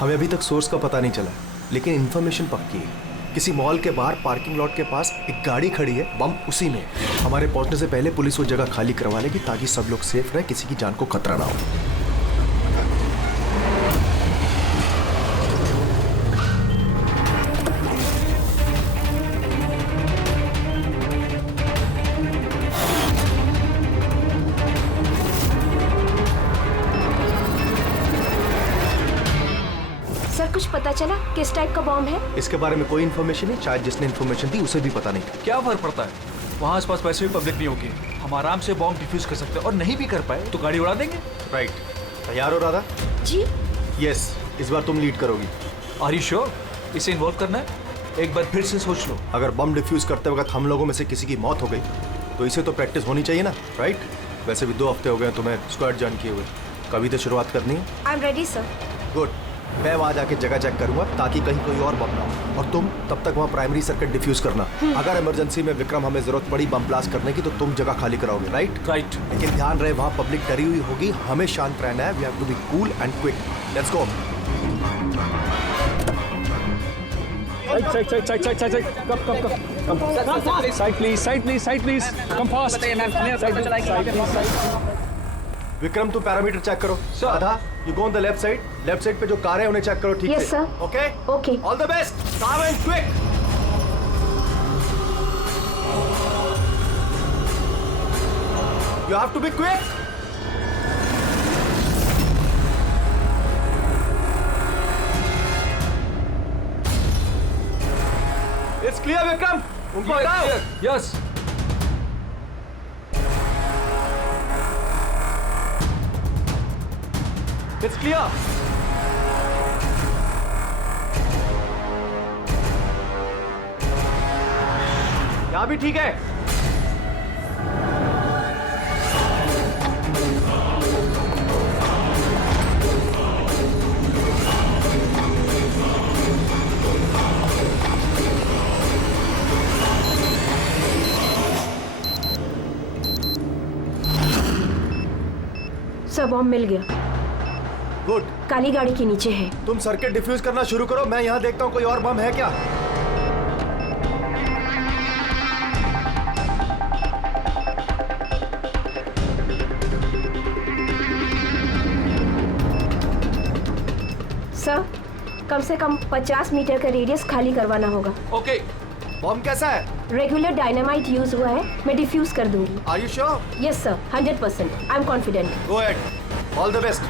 हमें अभी तक सोर्स का पता नहीं चला, लेकिन इन्फॉर्मेशन पक्की है। किसी मॉल के बाहर पार्किंग लॉट के पास एक गाड़ी खड़ी है, बम उसी में है। हमारे पहुंचने से पहले पुलिस वो जगह खाली करवा लेगी ताकि सब लोग सेफ रहे, किसी की जान को खतरा ना हो। कुछ पता चला किस टाइप का बॉम्ब है? इसके बारे में कोई इन्फॉर्मेशन नहीं, शायद जिसने इन्फॉर्मेशन दी उसे भी पता नहीं था। क्या फर्क पड़ता है, वहाँ आसपास वैसे भी पब्लिक नहीं होगी, हम आराम से बॉम्ब डिफ्यूज कर सकते हैं। और नहीं भी कर पाए तो गाड़ी उड़ा देंगे। राइट, तैयार हो राधा? जी यस, इस बार तुम लीड करोगी। आर यू श्योर इसे इन्वॉल्व करना है? एक बार फिर से सोच लो। अगर बम डिफ्यूज करते वक्त हम लोगों में से किसी की मौत हो गई तो इसे तो प्रैक्टिस होनी चाहिए ना, राइट? वैसे भी 2 हफ्ते हो गए तुम्हें स्क्वाड ज्वाइन किए हुए, कभी तो शुरुआत करनी है। I am ready sir. Good, मैं वहाँ जाके जगह चेक करूंगा ताकि कहीं कोई और बम ना हो, और तुम तब तक वहाँ प्राइमरी सर्किट डिफ्यूज करना। अगर इमरजेंसी में विक्रम हमें जरूरत पड़ी बम ब्लास्ट करने की तो तुम जगह खाली कराओगे, राइट? राइट। लेकिन ध्यान रहे वहाँ पब्लिक डरी हुई होगी, हमें शांत रहना है। We have to be cool and quick. Let's go. Vikram तुम पैरामीटर चेक करो। Radha, you go on the left side पे जो कार है उन्हें चेक करो ठीक से। Yes sir. Okay okay. All the best, calm and quick. You have to be quick. It's clear Vikram, उनको हटाओ। यस। It's clear. यहाँ भी ठीक है। सर बॉम्ब मिल गया। गुड। काली गाड़ी के नीचे है। तुम सर्किट डिफ्यूज करना शुरू करो, मैं यहाँ देखता हूँ कोई और बम है क्या। सर कम से कम 50 मीटर का रेडियस खाली करवाना होगा। ओके। बम कैसा है? रेगुलर डायनामाइट यूज हुआ है, मैं डिफ्यूज कर दूंगी। Are you sure? Yes sir, 100%। I am confident. Go ahead, all the best.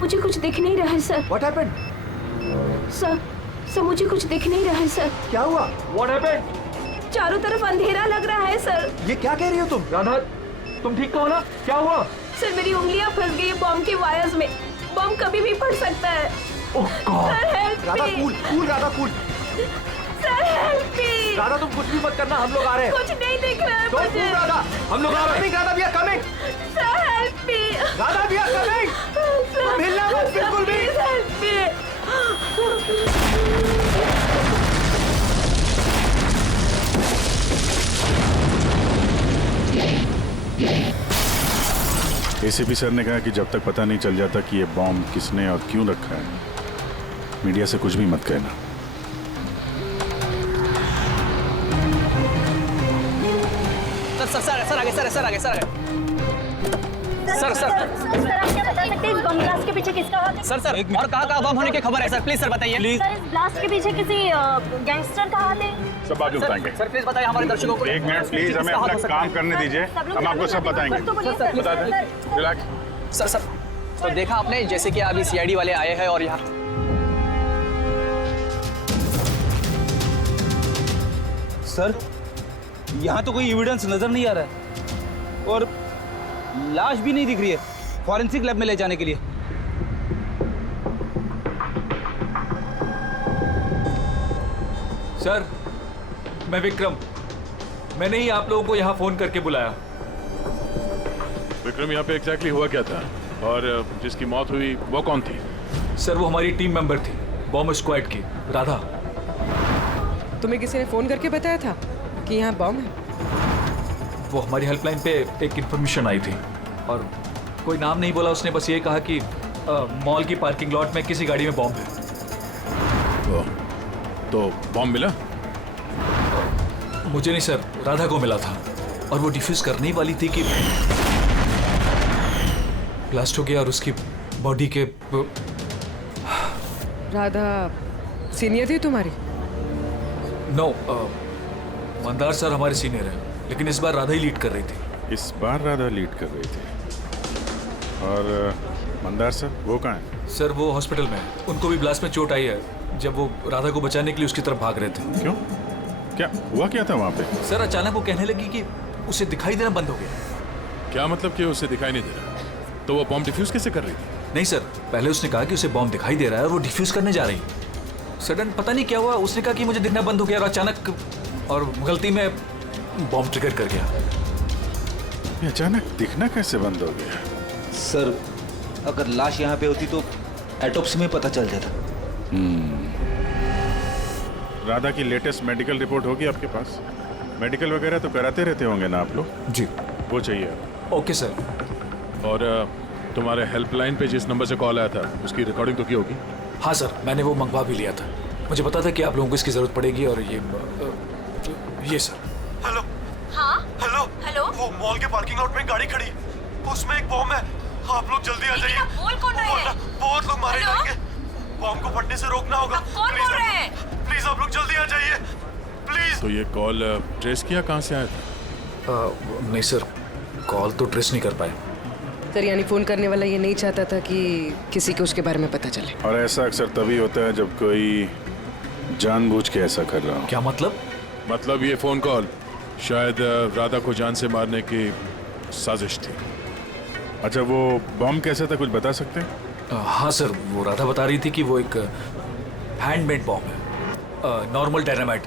मुझे कुछ दिख नहीं रहा है सर। What happened? सर मुझे कुछ दिख नहीं रहा है सर। क्या हुआ? What happened? चारों तरफ अंधेरा लग रहा है सर। ये क्या कह रही हो तुम? राधा, तुम ठीक कहो ना? क्या हुआ? सर मेरी उंगलियां फंस गई बॉम्ब के वायर्स में। बॉम्ब कभी भी फट सकता है। Oh god. Sir help Radha me. Cool Radha cool. Sir help me. Radha तुम कुछ भी मत करना, हम लोग आ रहे हैं। कुछ नहीं दिख रहा है Don't मुझे। move, राधा, हम लोग आ रहे हैं। Radha, we are coming। Sir help me. Radha, we are coming। हिलना मत बिल्कुल भी। Help me. एसीपी सर ने कहा कि जब तक पता नहीं चल जाता कि ये बॉम्ब किसने और क्यों रखा है, मीडिया से कुछ भी मत कहना। सर आगे सर आप क्या बता सकते हैं इस बम ब्लास्ट के पीछे किसका हाथ है? सर और कहाँ बम होने की खबर है सर? प्लीज सर बताइए। प्लीज सर इस ब्लास्ट के पीछे किसी गैंगस्टर का हाथ है? सब बाद में बताएंगे। सर प्लीज बताइए हमारे दर्शकों को। 1 मिनट प्लीज, हमें अपना काम करने दीजिए, हम आपको सब बताएंगे। बता दें, रिलैक्स। सर तो देखा आपने जैसे कि अभी सीआईडी वाले आए हैं और यहाँ सर यहाँ तो कोई एविडेंस नजर नहीं आ रहा है और लाश भी नहीं दिख रही है फॉरेंसिक लैब में ले जाने के लिए। सर मैं विक्रम, मैंने ही आप लोगों को यहाँ फोन करके बुलाया। विक्रम, यहाँ पे एग्जैक्टली हुआ क्या था और जिसकी मौत हुई वो कौन थी? सर वो हमारी टीम मेंबर थी, बॉम्ब स्क्वाड की, राधा। तुम्हें किसी ने फोन करके बताया था कि यहाँ बॉम्ब है? वो हमारी हेल्पलाइन पे एक इन्फॉर्मेशन आई थी और कोई नाम नहीं बोला, उसने बस ये कहा कि मॉल की पार्किंग लॉट में किसी गाड़ी में बॉम्ब है। तो बॉम्ब मिला? मुझे नहीं सर, राधा को मिला था और वो डिफ्यूज करने ही वाली थी कि ब्लास्ट हो गया और उसकी बॉडी के राधा सीनियर थी तुम्हारी? नो, मंदार सर हमारे सीनियर हैं, लेकिन इस बार राधा ही लीड कर रही थी। इस बार राधा लीड कर रही थी। और मंदार सर वो कहाँ है? सर वो हॉस्पिटल में है, उनको भी ब्लास्ट में चोट आई है जब वो राधा को बचाने के लिए उसकी तरफ भाग रहे थे। क्यों? क्या हुआ क्या था वहाँ पे? सर अचानक वो कहने लगी कि उसे दिखाई देना बंद हो गया। क्या मतलब कि उसे दिखाई नहीं दे रहा? तो वो बॉम्ब डिफ्यूज कैसे कर रही थी? नहीं सर, पहले उसने कहा कि उसे बॉम्ब दिखाई दे रहा है और वो डिफ्यूज करने जा रही। सडन पता नहीं क्या हुआ, उसने कहा कि मुझे दिखना बंद हो गया और अचानक और गलती में बॉम्ब ट्रिगर कर गया। ये अचानक दिखना कैसे बंद हो गया? सर अगर लाश यहाँ पे होती तो एटोप्सी में पता चल जाता। राधा की लेटेस्ट मेडिकल रिपोर्ट होगी आपके पास? मेडिकल वगैरह तो कराते रहते होंगे ना आप लोग? जी। वो चाहिए। Okay sir. और तुम्हारे हेल्पलाइन पे जिस नंबर से कॉल आया था उसकी रिकॉर्डिंग तो की होगी? हाँ सर, मैंने वो मंगवा भी लिया था। मुझे पता था कि आप लोगों को इसकी जरूरत पड़ेगी और ये सर। हेलो। हाँ हेलो। हेलो, वो मॉल के पार्किंग लॉट में गाड़ी खड़ी है, उसमें एक बॉम्ब है। आप लोग जल्दी आ जाइए। बोल कौन रहे हैं? बहुत लोग मारे हेलो? जाएंगे। बॉम्ब को फटने से रोकना होगा। कौन प्लीज बोल रहे हैं? प्लीज आप लोग जल्दी आ जाइए प्लीज। तो ये कॉल ट्रेस किया कहाँ से आया था? नहीं सर, कॉल तो ट्रेस नहीं कर पाए। सर यानी फोन करने वाला ये नहीं चाहता था कि किसी को उसके बारे में पता चले। और ऐसा अक्सर तभी होता है जब कोई जानबूझ के ऐसा कर रहा हो। क्या मतलब? मतलब ये फोन कॉल शायद राधा को जान से मारने की साजिश थी। अच्छा वो बॉम्ब कैसे था, कुछ बता सकते हैं? हाँ सर, वो राधा बता रही थी कि वो एक हैंडमेड बॉम्ब है, नॉर्मल डायनामाइट,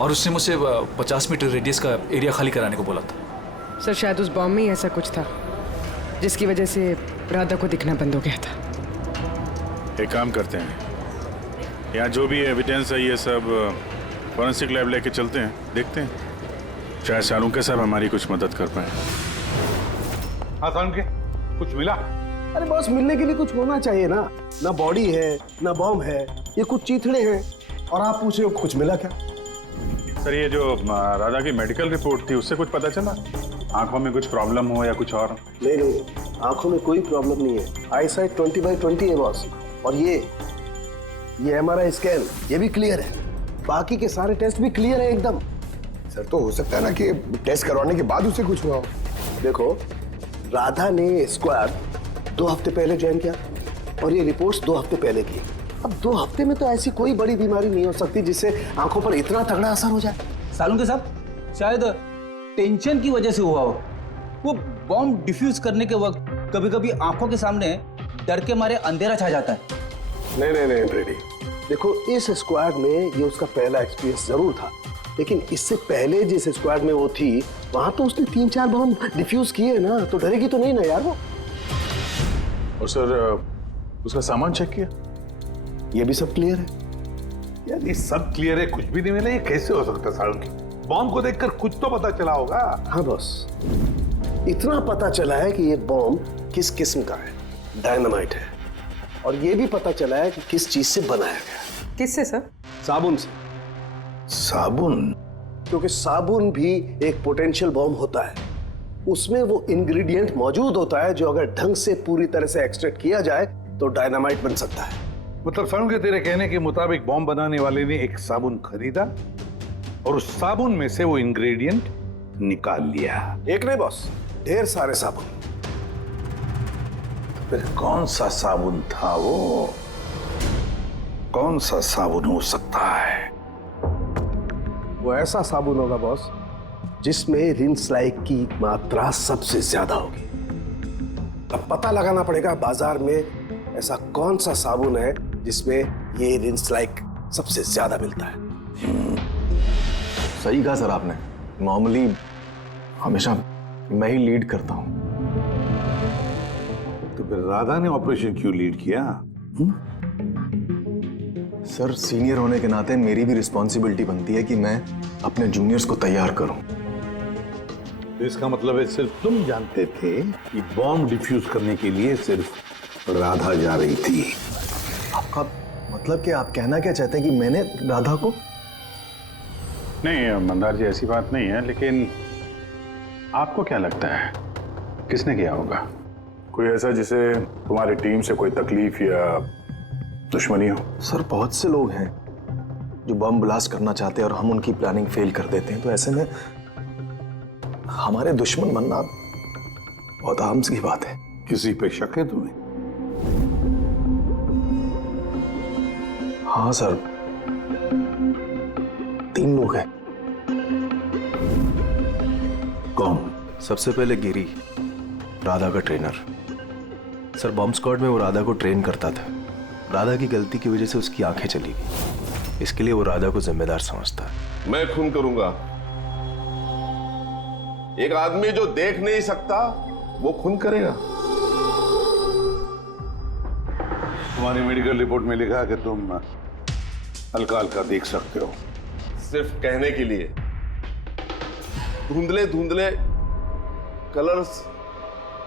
और उसने मुझसे 50 मीटर रेडियस का एरिया खाली कराने को बोला था। सर शायद उस बॉम्ब में ही ऐसा कुछ था जिसकी वजह से राधा को दिखना बंद हो गया था। एक काम करते हैं, यहाँ जो भी एविडेंस है ये सब फॉरेंसिक लैब लेके चलते हैं, देखते हैं शायद शाहरुख साहब हमारी कुछ मदद कर पाए। हाँ सारुण के कुछ मिला? अरे बॉस, मिलने के लिए कुछ होना चाहिए ना। ना बॉडी है ना बॉम्ब है, ये कुछ चीथड़े हैं और आप पूछ रहे हो कुछ मिला क्या? सर ये जो राधा की मेडिकल रिपोर्ट थी उससे कुछ पता चला? आंखों में कुछ प्रॉब्लम हो या कुछ और? नहीं, आंखों में कोई प्रॉब्लम नहीं है। आई साइट 20/20 है बॉस। और ये MRI स्कैन ये भी क्लियर है, बाकी के सारे टेस्ट भी क्लियर है एकदम। सर तो हो सकता है ना कि टेस्ट करवाने के बाद उसे कुछ हुआ हो। देखो, राधा ने स्क्वाड 2 हफ्ते पहले ज्वाइन किया और ये रिपोर्ट्स 2 हफ्ते पहले की। अब 2 हफ्ते में तो ऐसी कोई बड़ी बीमारी नहीं हो सकती जिससे आंखों पर इतना तगड़ा असर हो जाए। सारुण के साहब शायद टेंशन की वजह से हुआ हो। वो बॉम्ब डिफ्यूज करने के वक्त कभी कभी आंखों के सामने डर के मारे अंधेरा छा जाता है। नहीं ब्रेडी, देखो इस स्क्वाड में ये उसका पहला एक्सपीरियंस जरूर था, लेकिन इससे पहले जिस स्क्वाड में वो थी वहां तो उसने 3-4 बॉम्ब डिफ्यूज किए ना, तो डरेगी तो नहीं ना यार वो। और सर उसका सामान चेक किया? ये भी सब क्लियर है। यार ये सब क्लियर है, कुछ भी नहीं मिला, ये कैसे हो सकता है सारुण की? बॉम्ब को देखकर कुछ तो पता चला होगा। हाँ बॉस, इतना पता चला है कि ये बॉम्ब किस किस्म का है, डायनामाइट है, और ये भी पता चला है कि किस चीज से बनाया गया। किससे सर? साबुन से। साबुन? क्योंकि साबुन भी एक पोटेंशियल बॉम्ब होता है, उसमें वो इंग्रेडिएंट मौजूद होता है जो अगर ढंग से पूरी तरह से एक्सट्रैक्ट किया जाए तो डायनामाइट बन सकता है। मतलब सारुण के तेरे कहने के मुताबिक बॉम्ब बनाने वाले ने एक साबुन खरीदा और उस साबुन में से वो इंग्रेडिएंट निकाल लिया। एक नहीं बॉस, ढेर सारे साबुन। फिर कौन सा साबुन था वो? कौन सा साबुन हो सकता है? वो ऐसा साबुन होगा बॉस जिसमें रिंस लाइक की मात्रा सबसे ज्यादा होगी। अब पता लगाना पड़ेगा बाजार में ऐसा कौन सा साबुन है जिसमें ये रिंस लाइक सबसे ज्यादा मिलता है। सही कहा सर आपने, नॉर्मली हमेशा मैं ही लीड करता हूं। तो फिर राधा ने ऑपरेशन क्यों लीड किया? सर सीनियर होने के नाते मेरी भी रिस्पॉन्सिबिलिटी बनती है कि मैं अपने जूनियर्स को तैयार करूं। तो इसका मतलब है सिर्फ तुम जानते थे कि बॉम्ब डिफ्यूज करने के लिए सिर्फ राधा जा रही थी। आपका मतलब कि आप कहना क्या चाहते हैं कि मैंने राधा को? नहीं मंदार जी, ऐसी बात नहीं है, लेकिन आपको क्या लगता है किसने किया होगा? कोई ऐसा जिसे तुम्हारी टीम से कोई तकलीफ या दुश्मनी हो? सर बहुत से लोग हैं जो बम ब्लास्ट करना चाहते हैं और हम उनकी प्लानिंग फेल कर देते हैं, तो ऐसे में हमारे दुश्मन बनना बहुत आम सी बात है। किसी पे शक है तुम्हें? हाँ सर, 3 लोग हैं। कौन? सबसे पहले गिरी, राधा का ट्रेनर। सर बॉम्ब स्क्वाड में वो राधा को ट्रेन करता था। राधा की गलती की वजह से उसकी आंखें चली गई, इसके लिए वो राधा को जिम्मेदार समझता है। मैं खून करूंगा। एक आदमी जो देख नहीं सकता वो खून करेगा। तुम्हारी मेडिकल रिपोर्ट में लिखा कि तुम हल्का हल्का देख सकते हो। सिर्फ कहने के लिए। धुंधले धुंधले कलर्स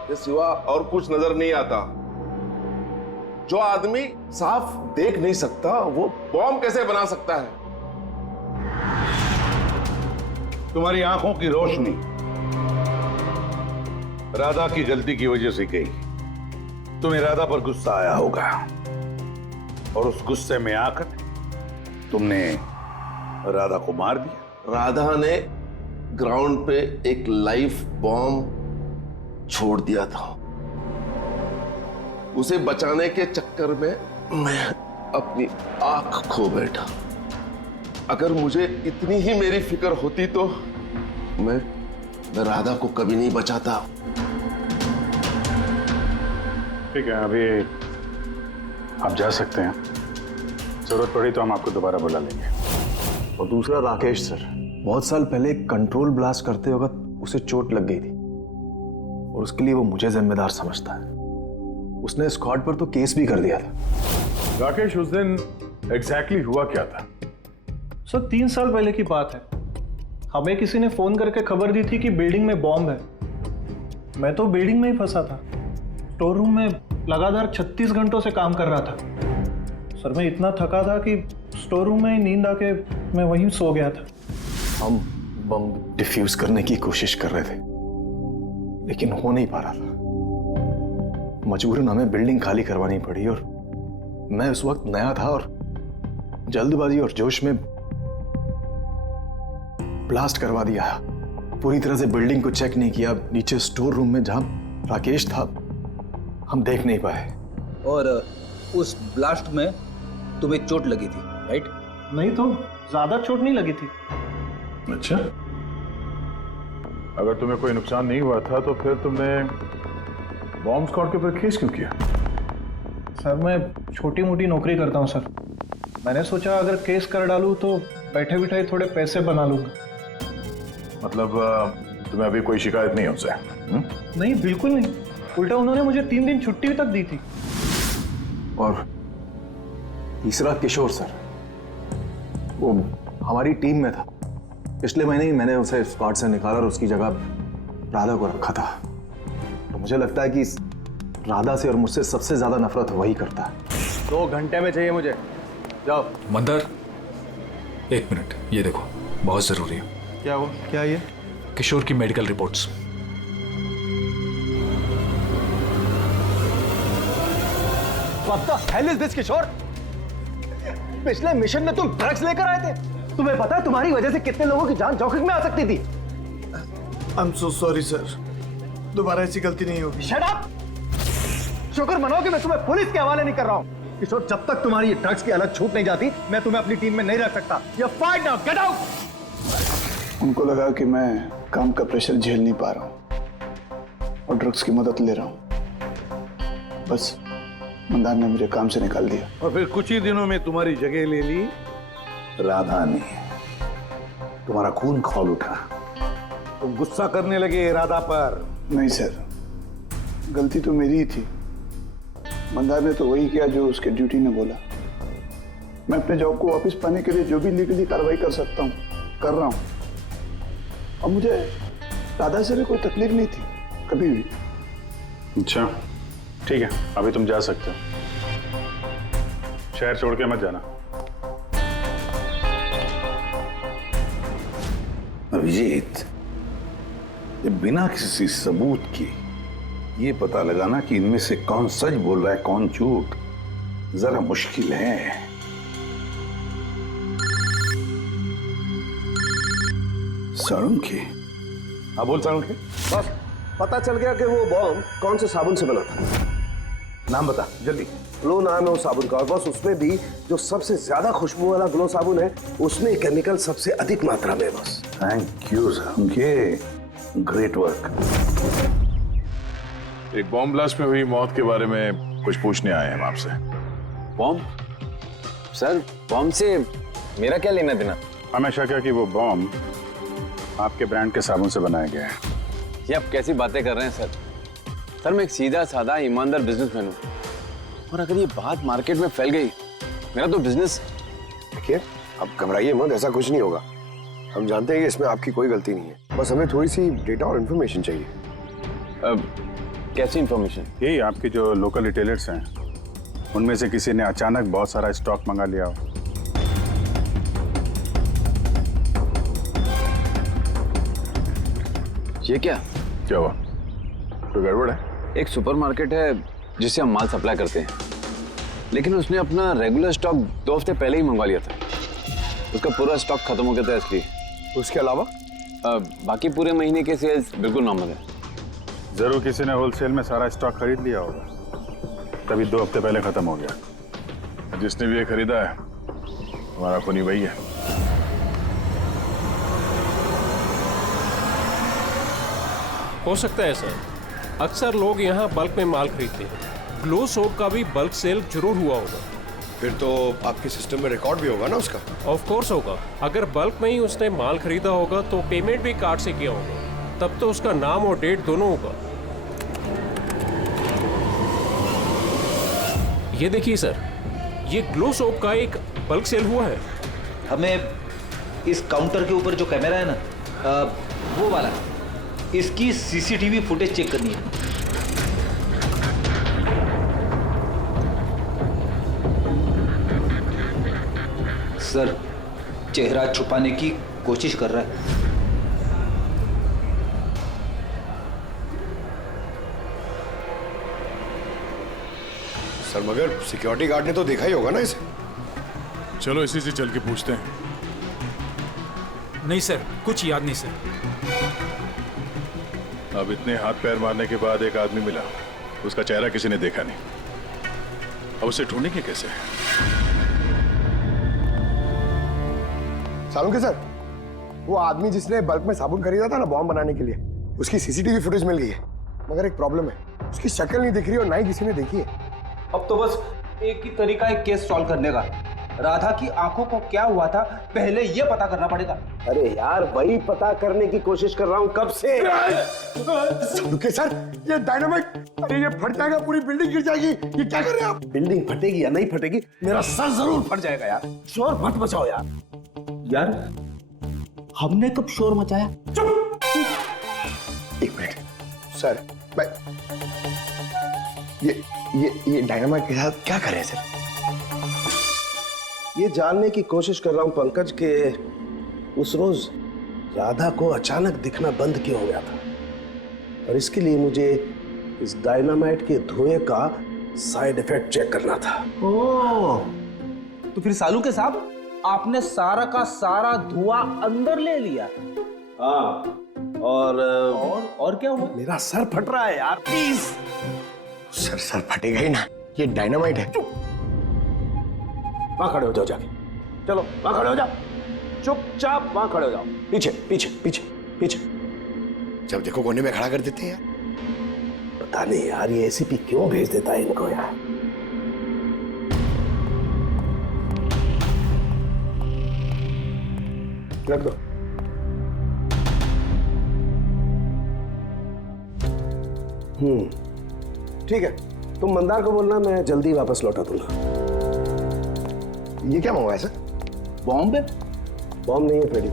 के सिवा और कुछ नजर नहीं आता। जो आदमी साफ देख नहीं सकता वो बॉम्ब कैसे बना सकता है? तुम्हारी आंखों की रोशनी राधा की गलती की वजह से गई। तुम्हें राधा पर गुस्सा आया होगा और उस गुस्से में आकर तुमने राधा को मार दिया। राधा ने ग्राउंड पे एक लाइव बॉम्ब छोड़ दिया था। उसे बचाने के चक्कर में मैं अपनी आंख खो बैठा। अगर मुझे इतनी ही मेरी फिक्र होती तो मैं राधा को कभी नहीं बचाता। ठीक है, अभी आप जा सकते हैं। जरूरत पड़ी तो हम आपको दोबारा बुला लेंगे। और दूसरा राकेश सर, बहुत साल पहले कंट्रोल ब्लास्ट करते वक्त उसे चोट लग गई थी और उसके लिए वो मुझे जिम्मेदार समझता है। उसने स्क्वाड पर तो केस भी कर दिया था। राकेश, उस दिन एग्जैक्टली हुआ क्या था? सर 3 साल पहले की बात है। हमें किसी ने फोन करके खबर दी थी कि बिल्डिंग में बॉम्ब है। मैं तो बिल्डिंग में ही फंसा था। स्टोर रूम में लगातार 36 घंटों से काम कर रहा था। सर मैं इतना थका था कि स्टोर रूम में नींद आके मैं वहीं सो गया था। हम बम डिफ्यूज करने की कोशिश कर रहे थे लेकिन हो नहीं पा रहा था। मजबूरन हमें बिल्डिंग खाली करवानी पड़ी और मैं उस वक्त नया था और जल्दबाजी और जोश में ब्लास्ट करवा दिया। पूरी तरह से बिल्डिंग को चेक नहीं किया। नीचे स्टोर रूम में जहां राकेश था हम देख नहीं पाए। और उस ब्लास्ट में तुम्हें चोट लगी थी, राइट? नहीं तो ज्यादा चोट नहीं लगी थी। अच्छा, अगर तुम्हें कोई नुकसान नहीं हुआ था तो फिर तुमने बॉम्ब स्क्वाड के ऊपर केस क्यों किया? सर मैं छोटी मोटी नौकरी करता हूँ सर। मैंने सोचा अगर केस कर डालूं तो बैठे बिठाए थोड़े पैसे बना लूंगा। मतलब तुम्हें अभी कोई शिकायत नहीं उनसे? नहीं, बिल्कुल नहीं। उल्टा उन्होंने मुझे 3 दिन छुट्टी तक दी थी। और तीसरा किशोर सर, वो हमारी टीम में था। पिछले महीने ही मैंने उसे स्क्वाड से निकाला और उसकी जगह राधा को रखा था। तो मुझे लगता है कि राधा से और मुझसे सबसे ज्यादा नफरत वही करता है। 2 घंटे में चाहिए मुझे। जाओ। मंदर, 1 मिनट, ये देखो, बहुत जरूरी है। क्या हुआ? क्या ये? किशोर की medical reports. What the hell is this, किशोर? पिछले मिशन में तुम ड्रग्स लेकर आए थे। तुम्हें पता है तुम्हारी वजह से कितने लोगों की जान जोखिम में आ सकती थी। I'm so sorry सर, दोबारा ऐसी गलती नहीं होगी। Shut up! शुक्र मनाओ कि मैं तुम्हें पुलिस के हवाले नहीं कर रहा हूँ। किशोर, जब तक तुम्हारी ये ड्रग्स की अलग छूट नहीं जाती मैं तुम्हें अपनी टीम में नहीं रख सकता। You're fired now, get out! उनको लगा कि मैं काम का प्रेशर झेल नहीं पा रहा हूँ और ड्रग्स की मदद ले रहा हूँ। बस मंदार ने मुझे काम से निकाल दिया। और फिर कुछ ही दिनों में तुम्हारी जगह ले ली राधा ने। तुम्हारा खून खौल उठा। तुम गुस्सा करने लगे राधा पर। नहीं सर, गलती तो मेरी ही थी। मंदार ने तो वही किया जो उसके ड्यूटी ने बोला। मैं अपने जॉब को वापस पाने के लिए जो भी लीगली कार्रवाई कर सकता हूँ कर रहा हूँ। और मुझे दादा से भी कोई तकलीफ नहीं थी कभी भी। अच्छा ठीक है, अभी तुम जा सकते हो। शहर छोड़ के मत जाना। अभिजीत, ये बिना किसी सबूत के ये पता लगाना कि इनमें से कौन सच बोल रहा है कौन झूठ जरा मुश्किल है। साळुंखे। हाँ बोल साळुंखे। बस पता चल गया कि वो बॉम्ब कौन से साबुन से बना था। नाम बता जल्दी। ग्लो नाम है वो साबुन का, और बस उसमें भी जो सबसे ज्यादा खुशबू वाला ग्लो साबुन है उसमें केमिकल सबसे अधिक मात्रा में है बस। Thank you Salunkhe, great work. एक बॉम्ब ब्लास्ट में हुई मौत के बारे में कुछ पूछने आए हैं हम आपसे। बॉम्ब? सर बॉम्ब से मेरा क्या लेना देना? हमेशा क्या कि वो बॉम्ब आपके ब्रांड के साबुन से बनाया गया है। ये आप कैसी बातें कर रहे हैं सर? सर मैं एक सीधा साधा ईमानदार बिजनेसमैन हूँ, और अगर ये बात मार्केट में फैल गई मेरा तो बिजनेस। देखिए अब घबराइए मत, ऐसा कुछ नहीं होगा। हम जानते हैं कि इसमें आपकी कोई गलती नहीं है, बस हमें थोड़ी सी डेटा और इन्फॉर्मेशन चाहिए। कैसी इन्फॉर्मेशन? यही आपके जो लोकल रिटेलर्स हैं उनमें से किसी ने अचानक बहुत सारा स्टॉक मंगा लिया हो। ये क्या हुआ? कोई गड़बड़ है? एक सुपरमार्केट है जिससे हम माल सप्लाई करते हैं, लेकिन उसने अपना रेगुलर स्टॉक 2 हफ्ते पहले ही मंगवा लिया था। उसका पूरा स्टॉक खत्म हो गया था इसलिए। उसके अलावा बाकी पूरे महीने के सेल्स बिल्कुल नॉर्मल है। जरूर किसी ने होलसेल में सारा स्टॉक खरीद लिया होगा, तभी 2 हफ्ते पहले खत्म हो गया। जिसने भी ये खरीदा है हमारा खूनी वही है। हो सकता है सर, अक्सर लोग यहाँ बल्क में माल खरीदते हैं। ग्लो सोप का भी बल्क सेल जरूर हुआ होगा। फिर तो आपके सिस्टम में रिकॉर्ड भी होगा ना उसका? ऑफ कोर्स होगा। अगर बल्क में ही उसने माल खरीदा होगा तो पेमेंट भी कार्ड से किया होगा, तब तो उसका नाम और डेट दोनों होगा। ये देखिए सर, ये ग्लो सोप का एक बल्क सेल हुआ है। हमें इस काउंटर के ऊपर जो कैमरा है ना, वो वाला, इसकी सीसीटीवी फुटेज चेक करनी है। सर चेहरा छुपाने की कोशिश कर रहा है। सर मगर सिक्योरिटी गार्ड ने तो देखा ही होगा ना इसे। चलो इसी से चल के पूछते हैं। नहीं सर, कुछ याद नहीं सर। अब इतने हाथ पैर मारने के बाद एक आदमी मिला, उसका चेहरा किसी ने देखा नहीं। अब उसे ढूंढेंगे कैसे? सालुंखे सर, वो आदमी जिसने बल्क में साबुन खरीदा था ना बॉम्ब बनाने के लिए, उसकी सीसीटीवी फुटेज मिल गई है, मगर एक प्रॉब्लम है, उसकी शक्ल नहीं दिख रही और ना ही किसी ने देखी है। अब तो बस एक ही तरीका है केस सॉल्व करने का। राधा की आंखों को क्या हुआ था पहले ये पता करना पड़ेगा। अरे यार वही पता करने की कोशिश कर रहा हूँ कब से। सालुंखे सर, ये डायनामाइट, अरे ये फट जाएगा, पूरी बिल्डिंग गिर जाएगी। ये क्या कर रहे हैं आप? बिल्डिंग फटेगी या नहीं फटेगी, मेरा सर जरूर फट जाएगा यार। शोर मत मचाओ यार। यार हमने कब शोर मचाया? एक मिनट सर, मैं ये डायनामाइट के साथ क्या कर रहे हैं सर? ये जानने की कोशिश कर रहा हूं पंकज के उस रोज राधा को अचानक दिखना बंद क्यों हो गया था, और इसके लिए मुझे इस डायनामाइट के धुएं का साइड इफेक्ट चेक करना था। ओह, तो फिर सालुंखे साहब आपने सारा का सारा धुआं अंदर ले लिया? हाँ, और क्या हुआ? मेरा सर फट रहा है यार, प्लीज। सर फटेगा ही ना, ये डायनामाइट है। वहां खड़े हो जाओ जाके, चलो वहां खड़े हो जाओ, चुपचाप वहां खड़े हो जाओ। पीछे पीछे पीछे पीछे, जब देखो कोने में खड़ा कर देते हैं यार। पता नहीं यार ये एसीपी क्यों भेज देता है इनको यार। रख दो। ठीक है, तुम मंदार को बोलना मैं जल्दी वापस लौटा दूंगा। ये क्या मंगवाया सर? बॉम्ब है? बॉम्ब नहीं है फ्रेडी,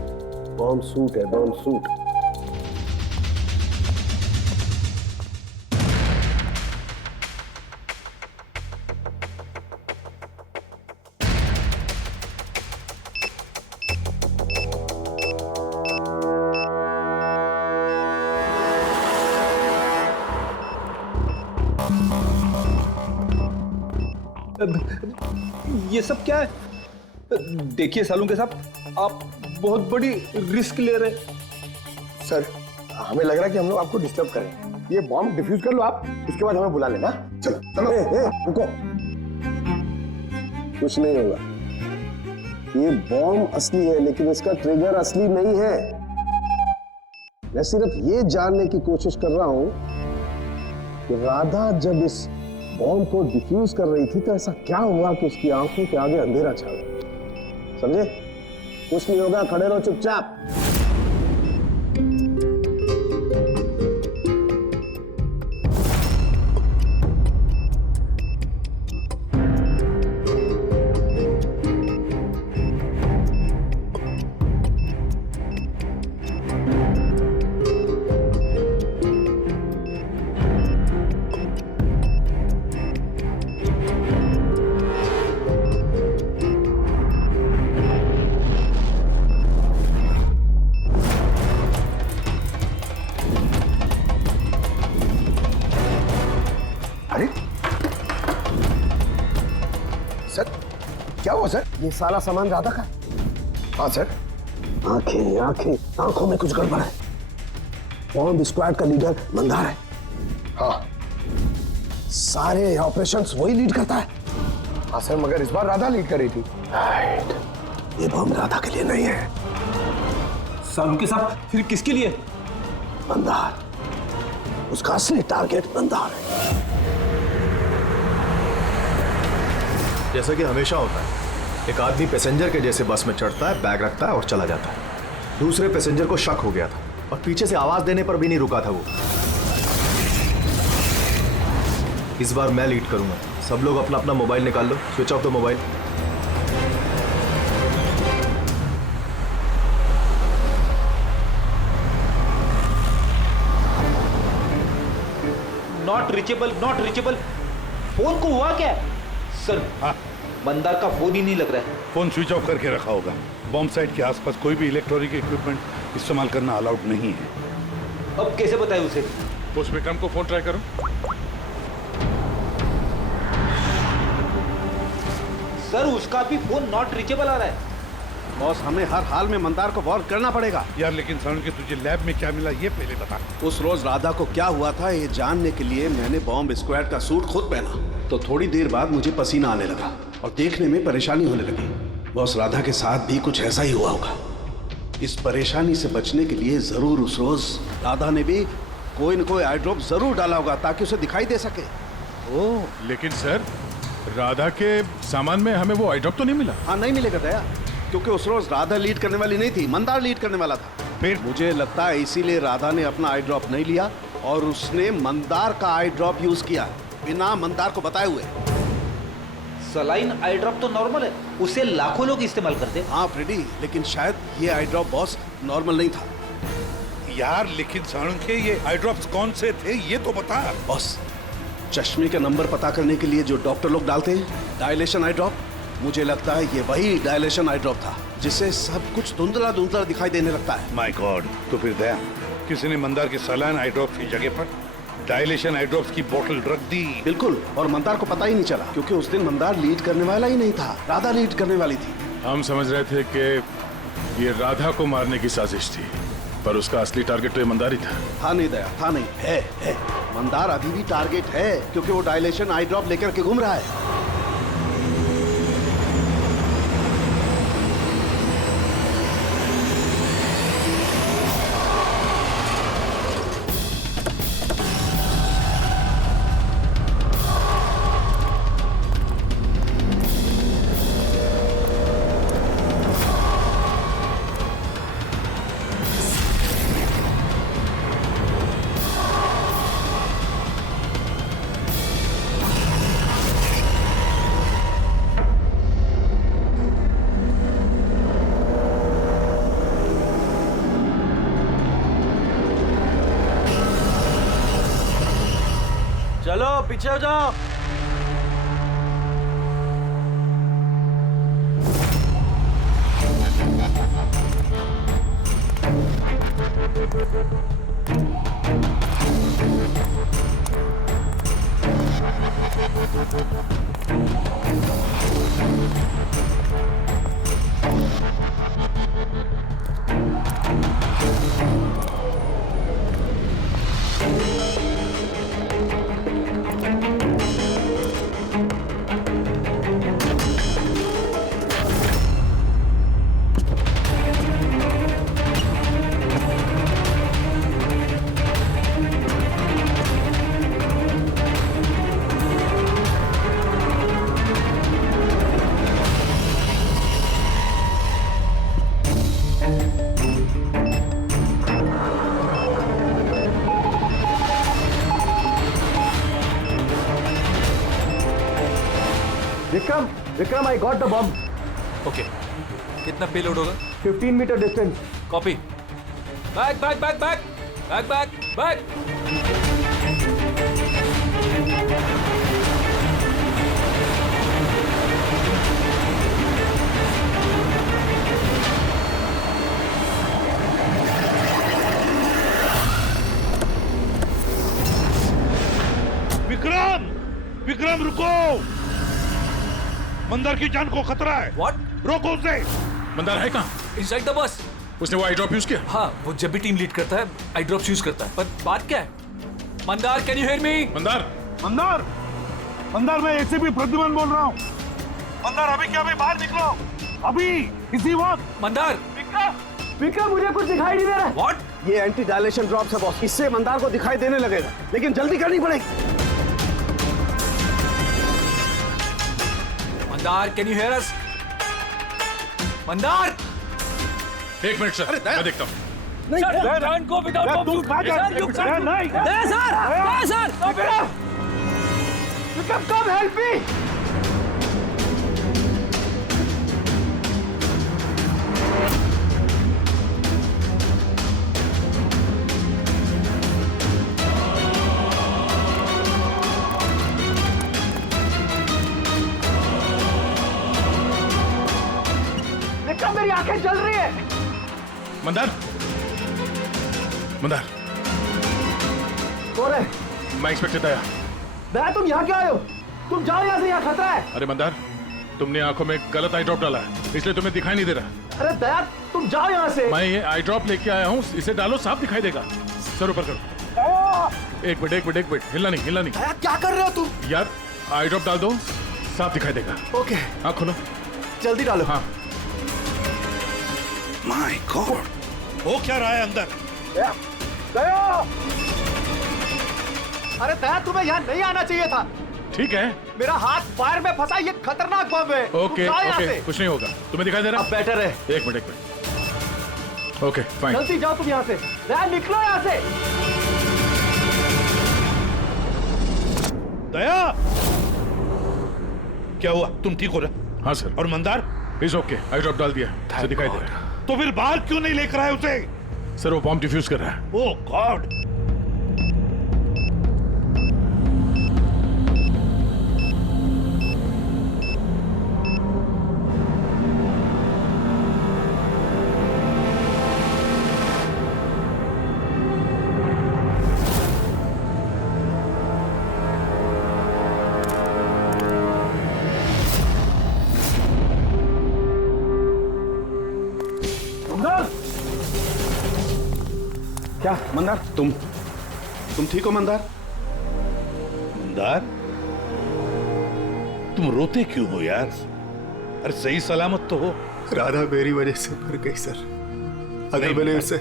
बॉम्ब सूट है, बॉम्ब सूट। ये सब क्या है? देखिए सालुंके साहब, आप बहुत बड़ी रिस्क ले रहे हैं। सर, हमें लग रहा है कि हम लोग आपको डिस्टर्ब करें। ये बॉम्ब डिफ्यूज कर लो आप, उसके बाद हमें बुला लेना। चलो चलो। रुको, कुछ नहीं होगा। ये बॉम्ब असली है, लेकिन इसका ट्रिगर असली नहीं है। मैं सिर्फ ये जानने की कोशिश कर रहा हूं कि राधा जब इस बॉम्ब को डिफ्यूज कर रही थी तो ऐसा क्या हुआ कि उसकी आंखों के आगे अंधेरा छा गया। समझे? कुछ नहीं होगा, खड़े रहो चुपचाप। क्या हुआ सर? ये सारा सामान राधा का? हाँ सर। आंखें आंखें, आंखों में कुछ गड़बड़ है। बॉम्ब स्क्वाड का लीडर मंदार है। हाँ, सारे ऑपरेशंस वही लीड करता है। हाँ सर, मगर इस बार राधा लीड कर रही थी। राइट, ये बॉम्ब राधा के लिए नहीं है। सालुंके साहब, फिर किसके लिए? मंदार, उसका असली टारगेट मंदार है। जैसा कि हमेशा होता है, एक आदमी पैसेंजर के जैसे बस में चढ़ता है, बैग रखता है और चला जाता है। दूसरे पैसेंजर को शक हो गया था और पीछे से आवाज देने पर भी नहीं रुका था वो। इस बार मैं लीड करूंगा। सब लोग अपना अपना मोबाइल निकाल लो, switch off the mobile. Not reachable, not reachable. Phone को हुआ क्या? सर, हाँ, मंदार का फोन ही नहीं लग रहा है। फोन स्विच ऑफ करके रखा होगा। बॉम्ब साइट के आसपास कोई भी इलेक्ट्रॉनिक इक्विपमेंट इस्तेमाल करना अलाउड नहीं है। अब कैसे बताएं उसे? उस विक्रम को फोन ट्राई करो। सर, उसका भी फोन नॉट रीचेबल आ रहा है। बॉस, हमें हर हाल में मंदार को वॉर्न करना पड़ेगा। यार, लेकिन सालुंके कि तुझे लैब में क्या मिला ये पहले बता। उस रोज राधा को क्या हुआ था ये जानने के लिए मैंने बॉम्ब स्क्वाड का सूट खुद पहना, तो थोड़ी देर बाद मुझे पसीना आने लगा और देखने में परेशानी होने लगी। बॉस, राधा के साथ भी कुछ ऐसा ही हुआ होगा। इस परेशानी से बचने के लिए जरूर उस रोज राधा ने भी कोई न कोई आई ड्रॉप जरूर डाला होगा ताकि उसे दिखाई दे सके। ओह, लेकिन सर, राधा के सामान में हमें वो आई ड्रॉप तो नहीं मिला। हाँ, नहीं मिलेगा दया, क्योंकि उस रोज राधा लीड करने वाली नहीं थी, मंदार लीड करने वाला था। फिर मुझे लगता है इसीलिए राधा ने अपना आई ड्रॉप नहीं लिया और उसने मंदार का आई ड्रॉप यूज किया बिना मंदार को बताए हुए। सलाइन आई ड्रॉप तो नॉर्मल है, उसे लाखों लोग इस्तेमाल करते हैं। हाँ फ्रेडी, लेकिन शायद ये आई ड्रॉप बॉस नॉर्मल नहीं था। यार, लेकिन सालुंके ये आई ड्रॉप्स कौन से थे ये तो बता। बॉस, चश्मे का नंबर पता करने के लिए जो डॉक्टर लोग डालते हैं, डायलेशन आई ड्रॉप, मुझे लगता है ये वही डायलेशन आई ड्रॉप था जिससे सब कुछ धुंधला धुंधला दिखाई देने लगता है। माय गॉड, तो फिर दया किसी ने मंदार के सलाइन आई ड्रॉप्स की जगह पर डायलेशन आई ड्रॉप्स की बोतल रख दी। बिल्कुल, और मंदार को पता ही नहीं चला क्योंकि उस दिन मंदार लीड करने वाला ही नहीं था, राधा लीड करने वाली थी। हम समझ रहे थे कि ये राधा को मारने की साजिश थी, पर उसका असली टारगेट तो ईमानदारी था। नहीं दया, था नहीं, है। मंदार अभी भी टारगेट है क्योंकि वो डायलेशन आई ड्रॉप लेकर के घूम रहा है। पीछे हो जाओ। Vikram, I got the bomb. Okay, कितना पेलोड होगा? 15 metre distance. Copy. Back back back back back back back. Vikram, Vikram रुको, मंदार की जान को खतरा है। What? रोको उसे। मंदार है कहाँ? Inside the bus. उसने वो आई ड्रॉप यूज किया? हाँ, वो जब भी टीम लीड करता है आई ड्रॉप्स यूज करता है, पर बात क्या है? Mandar, can you hear me? Mandar, Mandar, Mandar, मैं एसीपी प्रद्युमन बोल रहा हूँ। मंदार, अभी क्या, अभी बाहर निकलो, अभी इसी वक्त। मंदार, विक्रम, मुझे कुछ दिखाई नहीं दे रहा है। What? ये एंटी डायलेशन ड्रॉप्स है बॉस, इससे मंदार को दिखाई देने लगेगा, लेकिन जल्दी करनी पड़ेगी। मंदार, कैन यू हियर अस? मंदार! एक मिनट सर, मैं देखता हूँ। नहीं, विक्रम, कम हेल्प मी। विक्रम, मेरी आंखें जल रही है। मंदार, मंदार, कौन है? मैं इंस्पेक्टर दया। दया, तुम यहाँ क्यों आए हो? तुम जाओ यहाँ से, यहाँ खतरा है। अरे मंदार, तुमने आंखों में गलत आई ड्रॉप डाला है, इसलिए तुम्हें दिखाई नहीं दे रहा। अरे दया, तुम जाओ यहाँ से। मैं ये आई ड्रॉप लेके आया हूँ, इसे डालो, साफ दिखाई देगा। सर ऊपर करो। एक मिनट, हिलना नहीं। दया, क्या कर रहे हो तुम? यार, आई ड्रॉप डाल दो, साफ दिखाई देगा। ओके, हाँ खोलो, जल्दी डालो। हाँ। माय गॉड, वो क्या रहा है अंदर? दया! अरे दया, तुम्हें यहाँ नहीं आना चाहिए था। ठीक है, मेरा हाथ फायर में फंसा, ये खतरनाक बम है। ओके, कुछ नहीं होगा, तुम्हें दिखाई दे रहा? अब बेटर है। एक मिनट। Okay, fine. जल्दी जाओ तुम यहाँ से। दया, निकलो यहाँ से। दया, क्या हुआ? तुम ठीक हो रहे? हाँ सर। और Mandar? Is okay, I drop डाल दिया, उसे दिखाई दे रहा है। तो फिर बाहर क्यों नहीं लेकर आए उसे? सर, वो बॉम्ब डिफ्यूज कर रहा है। Oh God! क्या मंदार, तुम ठीक हो मंदार? मंदार, तुम रोते क्यों हो यार? अरे सही सलामत तो हो। राधा मेरी वजह से मर गई सर। अगर मैंने उसे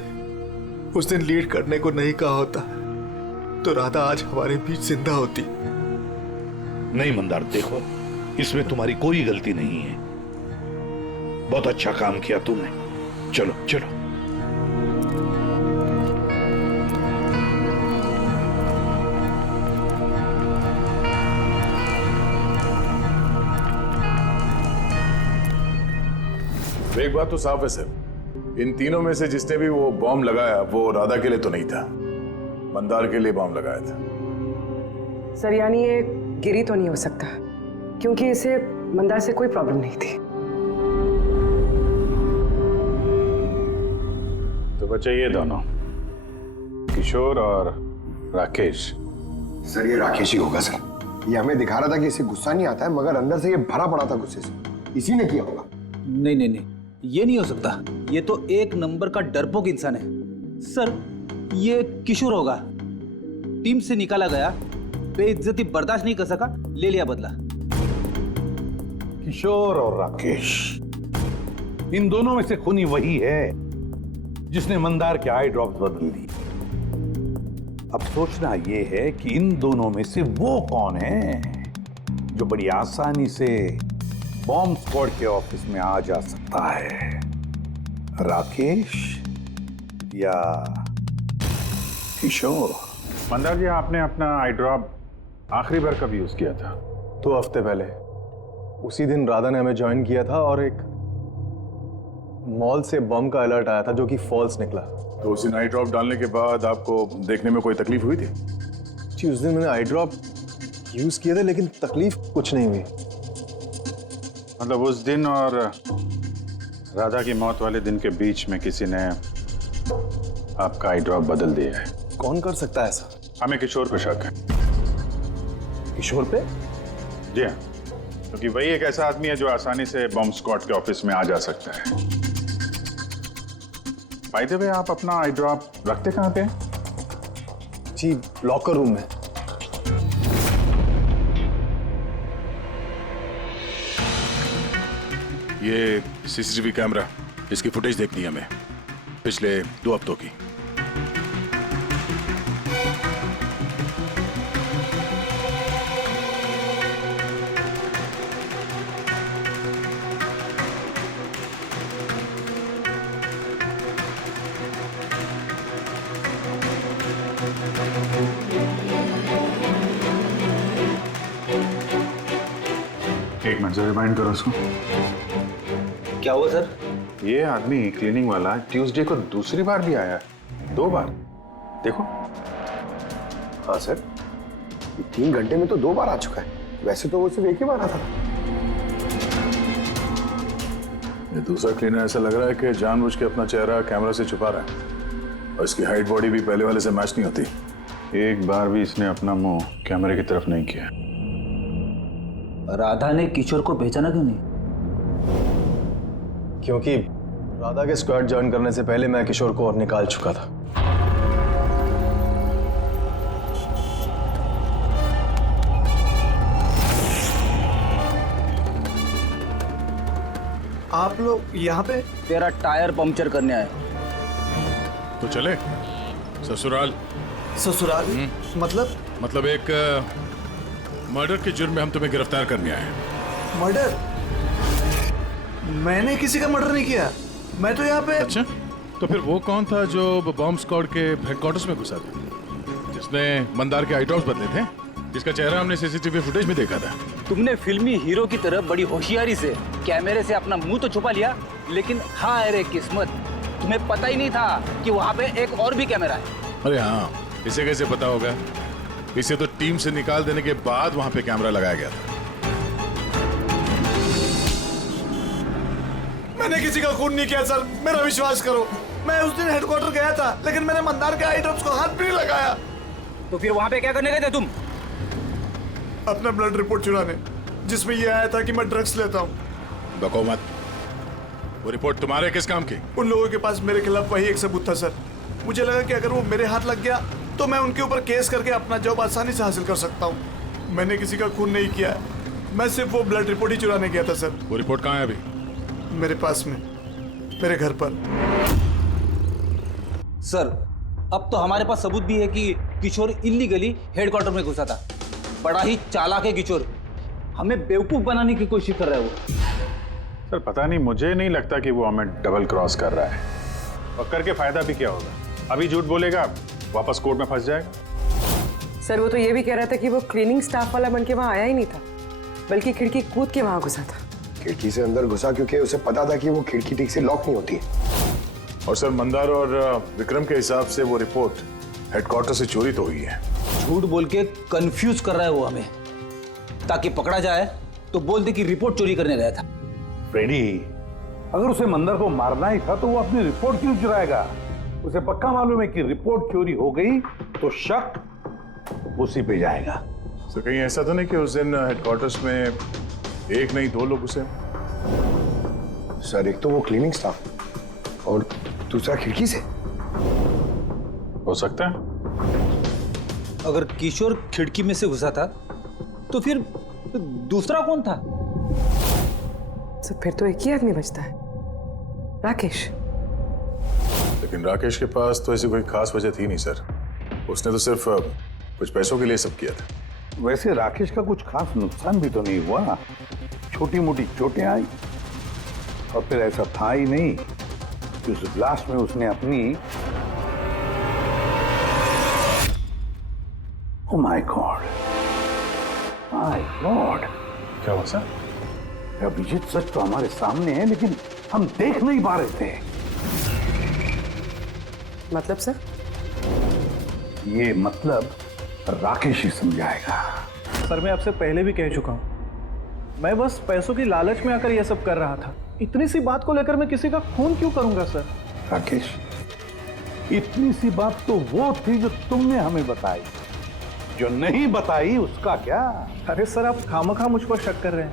उस दिन लीड करने को नहीं कहा होता तो राधा आज हमारे बीच जिंदा होती। नहीं मंदार, देखो, इसमें तुम्हारी कोई गलती नहीं है। बहुत अच्छा काम किया तुमने। चलो चलो। एक बात तो साफ है सर, इन तीनों में से जिसने भी वो बॉम्ब लगाया वो राधा के लिए तो नहीं था, मंदार के लिए बॉम्ब लगाया था। सर यानी ये गिरी तो नहीं हो सकता, क्योंकि इसे मंदार से कोई प्रॉब्लम नहीं थी। तो बच्चे ये दोनों किशोर और राकेश। सर ये राकेश ही होगा सर। ये हमें दिखा रहा था कि इसे गुस्सा नहीं आता है, मगर अंदर से ये भरा पड़ा था गुस्से से। इसी ने किया होगा। नहीं नहीं नहीं, ये नहीं हो सकता। ये तो एक नंबर का डरपोक इंसान है सर। ये किशोर होगा, टीम से निकाला गया, बेइज्जती बर्दाश्त नहीं कर सका, ले लिया बदला। किशोर और राकेश, इन दोनों में से खूनी वही है जिसने मंदार के आई ड्रॉप्स बदल दिए। अब सोचना यह है कि इन दोनों में से वो कौन है जो बड़ी आसानी से बॉम्ब स्क्वाड के ऑफिस में आ जा सकता है, राकेश या किशोर? मंदार जी, आपने अपना आई ड्रॉप आखिरी बार कब यूज किया था? 2 हफ्ते पहले। उसी दिन राधा ने हमें ज्वाइन किया था और एक मॉल से बम का अलर्ट आया था जो कि फॉल्स निकला। तो उस दिन आई ड्रॉप डालने के बाद आपको देखने में कोई तकलीफ हुई थी? जी, उस दिन मैंने आई ड्रॉप यूज किए थे, लेकिन तकलीफ कुछ नहीं हुई। मतलब उस दिन और राधा की मौत वाले दिन के बीच में किसी ने आपका आई ड्रॉप बदल दिया है। कौन कर सकता है ऐसा? हमें किशोर पे शक है। किशोर पे? जी हाँ, क्योंकि वही एक ऐसा आदमी है जो आसानी से बॉम्ब स्क्वाड के ऑफिस में आ जा सकता है। बाय द वे, आप अपना आई ड्रॉप रखते कहाँ पे? जी, लॉकर रूम में। ये सीसीटीवी कैमरा, इसकी फुटेज देखनी है हमें पिछले 2 हफ्तों की। एक मिनट, रिमाइंड करो उसको। क्या हुआ सर? ये आदमी क्लीनिंग वाला ट्यूसडे को दूसरी बार भी आया है, 2 बार। देखो। हाँ सर, 3 घंटे में तो 2 बार आ चुका है। वैसे तो वो सिर्फ एक ही बार आता था। ये दूसरा क्लीनर ऐसा लग रहा है कि जानबूझ के अपना चेहरा कैमरा से छुपा रहा है, और इसकी हाइट बॉडी भी पहले वाले से मैच नहीं होती। एक बार भी इसने अपना मुंह कैमरे की तरफ नहीं किया। राधा ने किशोर को पहचाना क्यों नहीं? क्योंकि राधा के स्क्वाड ज्वाइन करने से पहले मैं किशोर को और निकाल चुका था। आप लोग यहाँ पे? तेरा टायर पंक्चर करने आए। तो चले ससुराल। ससुराल? मतलब एक मर्डर के जुर्म में हम तुम्हें गिरफ्तार करने आए हैं। मर्डर? मैंने किसी का मर्डर नहीं किया। मैं तो यहाँ पे। अच्छा, तो फिर वो कौन था जो बॉम्ब स्क्वाड के हेडक्वार्टर्स में घुसा था, जिसने मंदार के आई ड्रॉप्स बदले थे, जिसका चेहरा हमने सीसीटीवी फुटेज में देखा था? तुमने फिल्मी हीरो की तरह बड़ी होशियारी से कैमरे से अपना मुंह तो छुपा लिया, लेकिन हाय रे किस्मत, तुम्हें पता ही नहीं था कि वहाँ पे एक और भी कैमरा है। अरे हाँ, इसे कैसे पता होगा? इसे तो टीम से निकाल देने के बाद वहां पे कैमरा लगाया गया था। मैंने किसी का खून नहीं किया सर, मेरा विश्वास करो। मैं उस दिन हेडक्वार्टर गया था, लेकिन मैंने मंदार के आई ड्रॉप्स को हाथ भी नहीं लगाया। तो फिर वहां पे क्या करने गए थे तुम? अपना ब्लड रिपोर्ट चुराने, जिसमें यह आया था कि मैं ड्रग्स लेता हूँ। बको मत। वो रिपोर्ट तुम्हारे किस काम की? उन लोगों के पास मेरे खिलाफ वही एक सबूत था सर। मुझे लगा कि अगर वो मेरे हाथ लग गया तो मैं उनके ऊपर केस करके अपना जॉब आसानी से हासिल कर सकता हूँ। मैंने किसी का खून नहीं किया, मैं सिर्फ वो ब्लड रिपोर्ट ही चुराने गया था सर। वो रिपोर्ट कहाँ है अभी? मेरे पास में, मेरे घर पर। सर, अब तो हमारे पास सबूत भी है कि किशोर इल्लीगली हेडक्वार्टर में घुसा था। बड़ा ही चालाक है किशोर, हमें बेवकूफ बनाने की कोशिश कर रहा है वो। सर पता नहीं, मुझे नहीं लगता कि वो हमें डबल क्रॉस कर रहा है। और करके फायदा भी क्या होगा? अभी झूठ बोलेगा, वापस कोर्ट में फंस जाएगा। सर वो तो ये भी कह रहा था कि वो क्लीनिंग स्टाफ वाला बन के वहाँ आया ही नहीं था, बल्कि खिड़की कूद के वहाँ घुसा था। खिड़की से अंदर घुसा क्योंकि उसे पता था कि वो खिड़की ठीक से लॉक नहीं होती है। और सर मंदार और विक्रम के हिसाब से वो रिपोर्ट हेडक्वार्टर से चोरी तो हुई है। झूठ बोल के कंफ्यूज कर रहा है वो हमें, ताकि पकड़ा जाए तो बोल दे कि रिपोर्ट चोरी करने गया था। फ्रेडी, अगर उसे मंदर को मारना ही था तो वो अपनी रिपोर्ट क्यों चुराएगा? उसे पक्का मालूम है कि रिपोर्ट चोरी हो गई तो शक उसी पे जाएगा। तो कहीं ऐसा तो नहीं कि उस दिन हेडक्वार्टर्स में एक नहीं 2 लोग उसे? सर, एक तो वो क्लीनिंग स्टाफ और दूसरा खिड़की से। हो सकता है। अगर किशोर खिड़की में से घुसा था तो फिर दूसरा कौन था? तो फिर तो एक ही आदमी बचता है, राकेश। लेकिन राकेश के पास तो ऐसी कोई खास वजह थी नहीं सर। उसने तो सिर्फ कुछ पैसों के लिए सब किया था। वैसे राकेश का कुछ खास नुकसान भी तो नहीं हुआ, छोटी मोटी चोटें आई और फिर ऐसा था ही नहीं कि उस ब्लास्ट में उसने अपनी oh my God, my God. क्या हुआ सर? अभिजीत, सच तो हमारे सामने है लेकिन हम देख नहीं पा रहे थे। मतलब सर? ये मतलब राकेश ही समझाएगा। सर, मैं आपसे पहले भी कह चुका हूं, मैं बस पैसों की लालच में आकर यह सब कर रहा था। इतनी सी बात को लेकर मैं किसी का खून क्यों करूंगा सर? राकेश, इतनी सी बात तो वो थी जो तुमने हमें बताई, जो नहीं बताई उसका क्या? अरे सर, आप खामखा मुझ पर शक कर रहे हैं।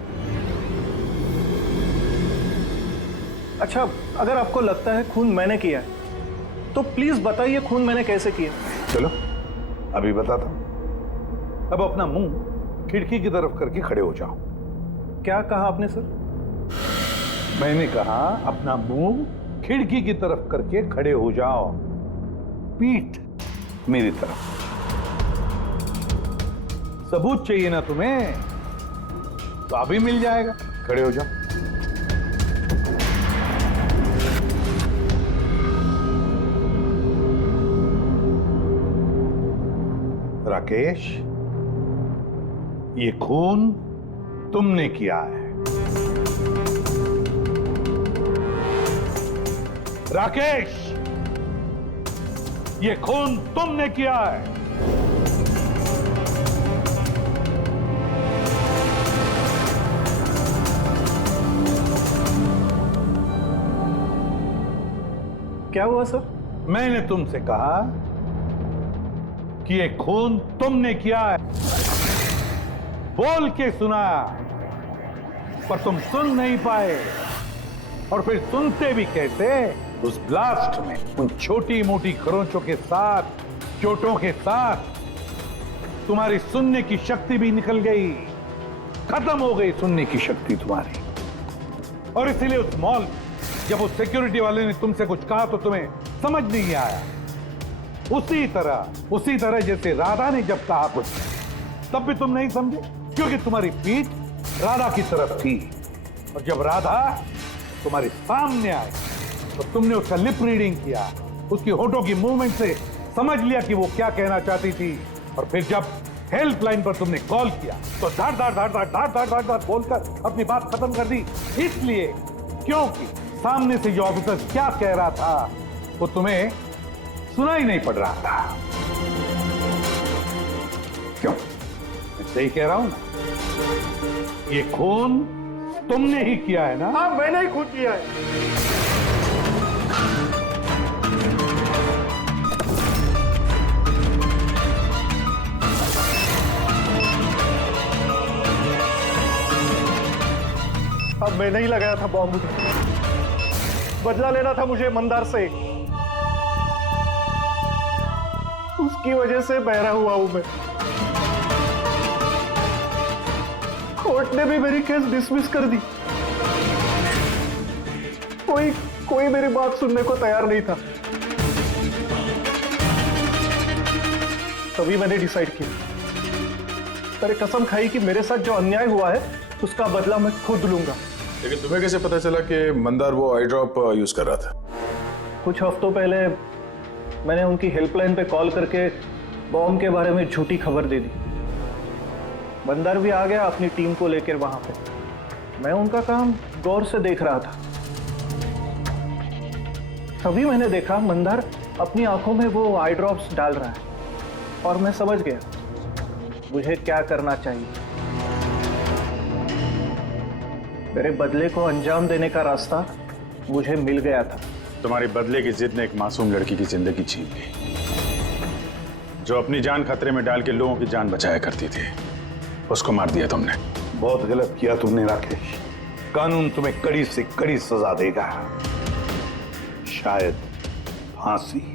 अच्छा, अगर आपको लगता है खून मैंने किया है तो प्लीज बताइए खून मैंने कैसे किया। चलो अभी बताता हूं। अब अपना मुंह खिड़की की तरफ करके खड़े हो जाओ। क्या कहा आपने सर? मैंने कहा अपना मुंह खिड़की की तरफ करके खड़े हो जाओ, पीठ मेरी तरफ। सबूत चाहिए ना तुम्हें, तो अभी मिल जाएगा। खड़े हो जाओ। राकेश, ये खून तुमने किया है। राकेश, ये खून तुमने किया है। क्या हुआ सर? मैंने तुमसे कहा कि ये खून तुमने किया है, बोल के सुनाया, पर तुम सुन नहीं पाए। और फिर सुनते भी कैसे? उस ब्लास्ट में उन छोटी मोटी खरोंचों के साथ, चोटों के साथ तुम्हारी सुनने की शक्ति भी निकल गई, खत्म हो गई सुनने की शक्ति तुम्हारी। और इसीलिए उस मॉल जब उस सिक्योरिटी वाले ने तुमसे कुछ कहा तो तुम्हें समझ नहीं आया। उसी तरह जैसे राधा ने जब कहा कुछ, तब भी तुम नहीं समझे, क्योंकि तुम्हारी पीठ राधा की तरफ थी। और जब राधा तुम्हारे सामने आई तो तुमने उसका लिप रीडिंग किया, उसकी होठों की मूवमेंट से समझ लिया कि वो क्या कहना चाहती थी। और फिर जब हेल्पलाइन पर तुमने कॉल किया तो धाड़ धाड़ धाड़ धाड़ धाड़ धाड़ धाड़ धाड़ बोलकर अपनी बात खत्म कर दी, इसलिए क्योंकि सामने से जो ऑफिसर क्या कह रहा था वो तुम्हें सुनाई नहीं पड़ रहा था। क्यों? मैं सही कह रहा हूं ना? ये खून तुमने ही किया है ना? हाँ, मैंने ही खून किया है। अब मैंने ही लगाया था बॉम्ब, बदला लेना था मुझे मंदार से। उसकी वजह से बहरा हुआ हूं मैं। कोर्ट ने भी मेरी केस डिसमिस कर दी। कोई मेरी बात सुनने को तैयार नहीं था। तभी मैंने डिसाइड किया, मैंने कसम खाई कि मेरे साथ जो अन्याय हुआ है उसका बदला मैं खुद लूंगा। लेकिन तुम्हें कैसे पता चला कि मंदार वो आई ड्रॉप यूज कर रहा था? कुछ हफ्तों पहले मैंने उनकी हेल्पलाइन पे कॉल करके बॉम्ब के बारे में झूठी खबर दे दी। मंदार भी आ गया अपनी टीम को लेकर वहां पे। मैं उनका काम गौर से देख रहा था। तभी मैंने देखा मंदार अपनी आंखों में वो आई ड्रॉप्स डाल रहा है और मैं समझ गया मुझे क्या करना चाहिए। मेरे बदले को अंजाम देने का रास्ता मुझे मिल गया था। तुम्हारी बदले की जिद ने एक मासूम लड़की की जिंदगी छीन ली, जो अपनी जान खतरे में डाल के लोगों की जान बचाया करती थी। उसको मार दिया तुमने। बहुत गलत किया तुमने राकेश। कानून तुम्हें कड़ी से कड़ी सजा देगा, शायद फांसी।